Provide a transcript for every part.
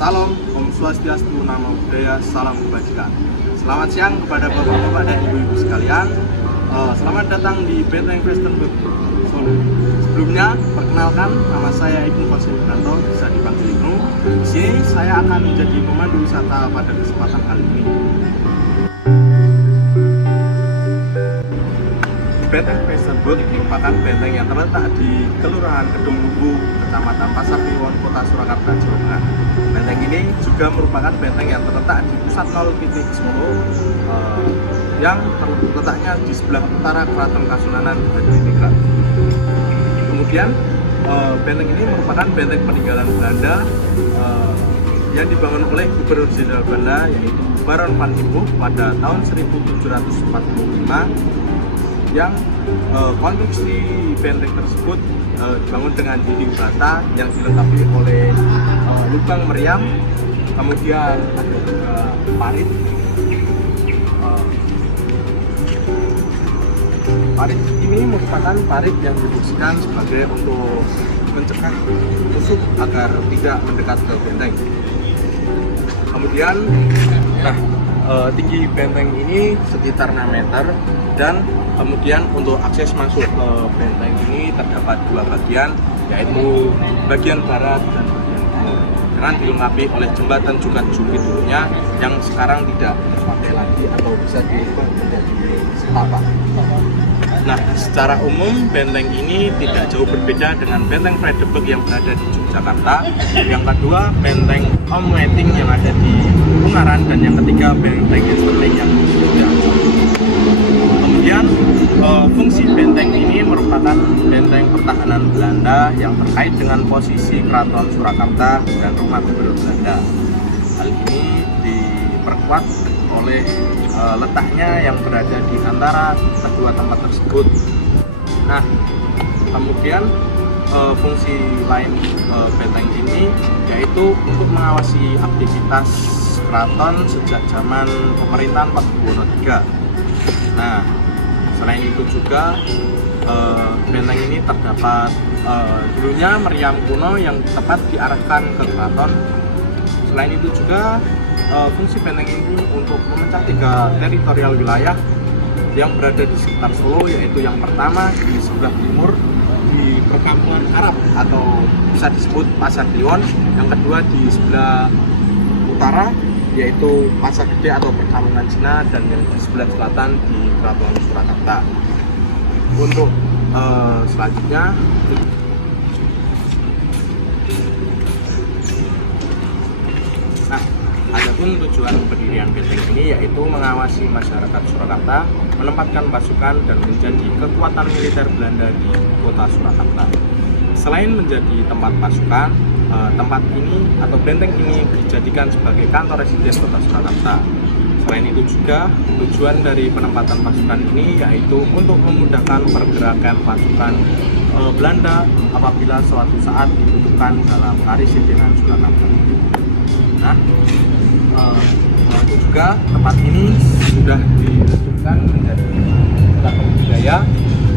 Salam, Om Swastiastu, Namo Buddhaya, Salam Kebajikan. Selamat siang kepada bapak-bapak dan ibu-ibu sekalian. Selamat datang di Benteng Kristen Solo. Sebelumnya, perkenalkan, nama saya Ibnu Qasim Wiranto, bisa dipanggil Ibnu. Di sini saya akan menjadi pemandu wisata pada kesempatan kali ini. Benteng Kristen merupakan benteng yang terletak di Kelurahan Kedung Lubu, Kecamatan Pasar Kliwon, Kota Surakarta, Jawa Tengah. Benteng ini juga merupakan benteng yang terletak di pusat 0 titik Solo, yang terletaknya di sebelah utara Keraton Kasunanan Hadiningrat. Kemudian benteng ini merupakan benteng peninggalan Belanda yang dibangun oleh Gubernur Jenderal Belanda, yaitu Baron van Imhoff pada tahun 1745, yang konstruksi benteng tersebut dibangun dengan dinding bata yang dilengkapi oleh lubang meriam, kemudian ada juga parit. Parit ini merupakan parit yang difungsikan sebagai untuk mencegah musuh agar tidak mendekat ke benteng. Kemudian, tinggi benteng ini sekitar 6 meter, dan kemudian untuk akses masuk ke benteng ini terdapat 2 bagian, yaitu bagian barat dan bagian timur, dengan dilengkapi oleh jembatan juga jumit dulunya yang sekarang tidak dipakai lagi atau bisa diubah menjadi setapak. Nah, secara umum benteng ini tidak jauh berbeda dengan benteng Vredenburg yang berada di Yogyakarta, yang kedua benteng Om Weting yang ada di Ungaran, dan yang ketiga benteng Sterling yang di Sidoarjo. Kemudian fungsi benteng ini merupakan benteng pertahanan Belanda yang terkait dengan posisi Keraton Surakarta dan rumah Gubernur Belanda. Hal ini diperkuat oleh letaknya yang berada di antara kedua tempat tersebut. Nah, kemudian fungsi lain benteng ini yaitu untuk mengawasi aktivitas keraton sejak zaman pemerintahan Pakubuwono III. Nah, selain itu juga benteng ini terdapat dulunya meriam kuno yang tepat diarahkan ke keraton. Selain itu juga fungsi benteng ini untuk memecah 3 teritorial wilayah yang berada di sekitar Solo, yaitu yang pertama di sebelah timur di perkampungan Arab atau bisa disebut Pasar Kliwon, yang kedua di sebelah utara yaitu Pasar Gede atau perkampungan Cina, dan yang di sebelah selatan di Keraton Surakarta. Untuk selanjutnya, adapun tujuan pendirian benteng ini yaitu mengawasi masyarakat Surakarta, menempatkan pasukan dan menjadi kekuatan militer Belanda di kota Surakarta. Selain menjadi tempat pasukan, tempat ini atau benteng ini dijadikan sebagai kantor residen kota Surakarta. Selain itu juga tujuan dari penempatan pasukan ini yaitu untuk memudahkan pergerakan pasukan Belanda apabila suatu saat dibutuhkan dalam karesidenan Surakarta. Nah, itu juga tempat ini sudah diresmikan menjadi cagar budaya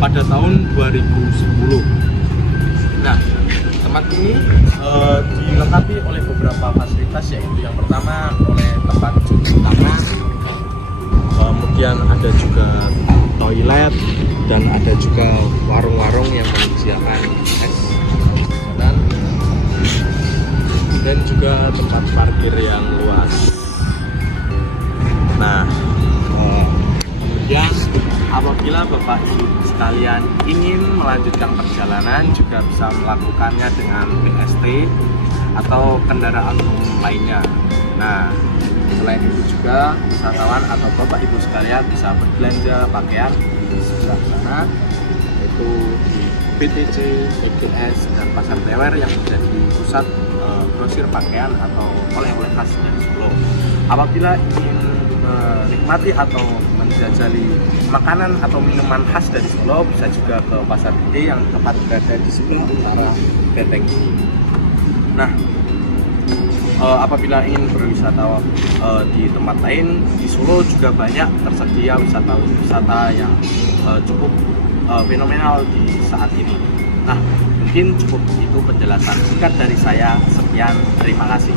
pada tahun 2010. Nah, tempat ini dilengkapi oleh beberapa fasilitas, yaitu yang pertama oleh tempat cuci tangan, kemudian ada juga toilet, dan ada juga warung-warung yang menyediakan es, dan juga tempat parkir yang luas. Nah, kemudian apabila Bapak Ibu sekalian ingin melanjutkan perjalanan juga bisa melakukannya dengan BST atau kendaraan umum lainnya. Nah, selain itu juga wisatawan atau Bapak Ibu sekalian bisa berbelanja pakaian di sebelah sana, yaitu di BTC, EGS, dan Pasar Tewer yang menjadi pusat grosir pakaian atau oleh-oleh khas dari Solo. Apabila ingin menikmati atau menjajali makanan atau minuman khas dari Solo, bisa juga ke Pasar Gede yang tepat berada di sebelah utara benteng ini. Nah, apabila ingin berwisata di tempat lain di Solo juga banyak tersedia wisata yang cukup fenomenal di saat ini. Nah, mungkin cukup itu penjelasan singkat dari saya. Sekian, terima kasih.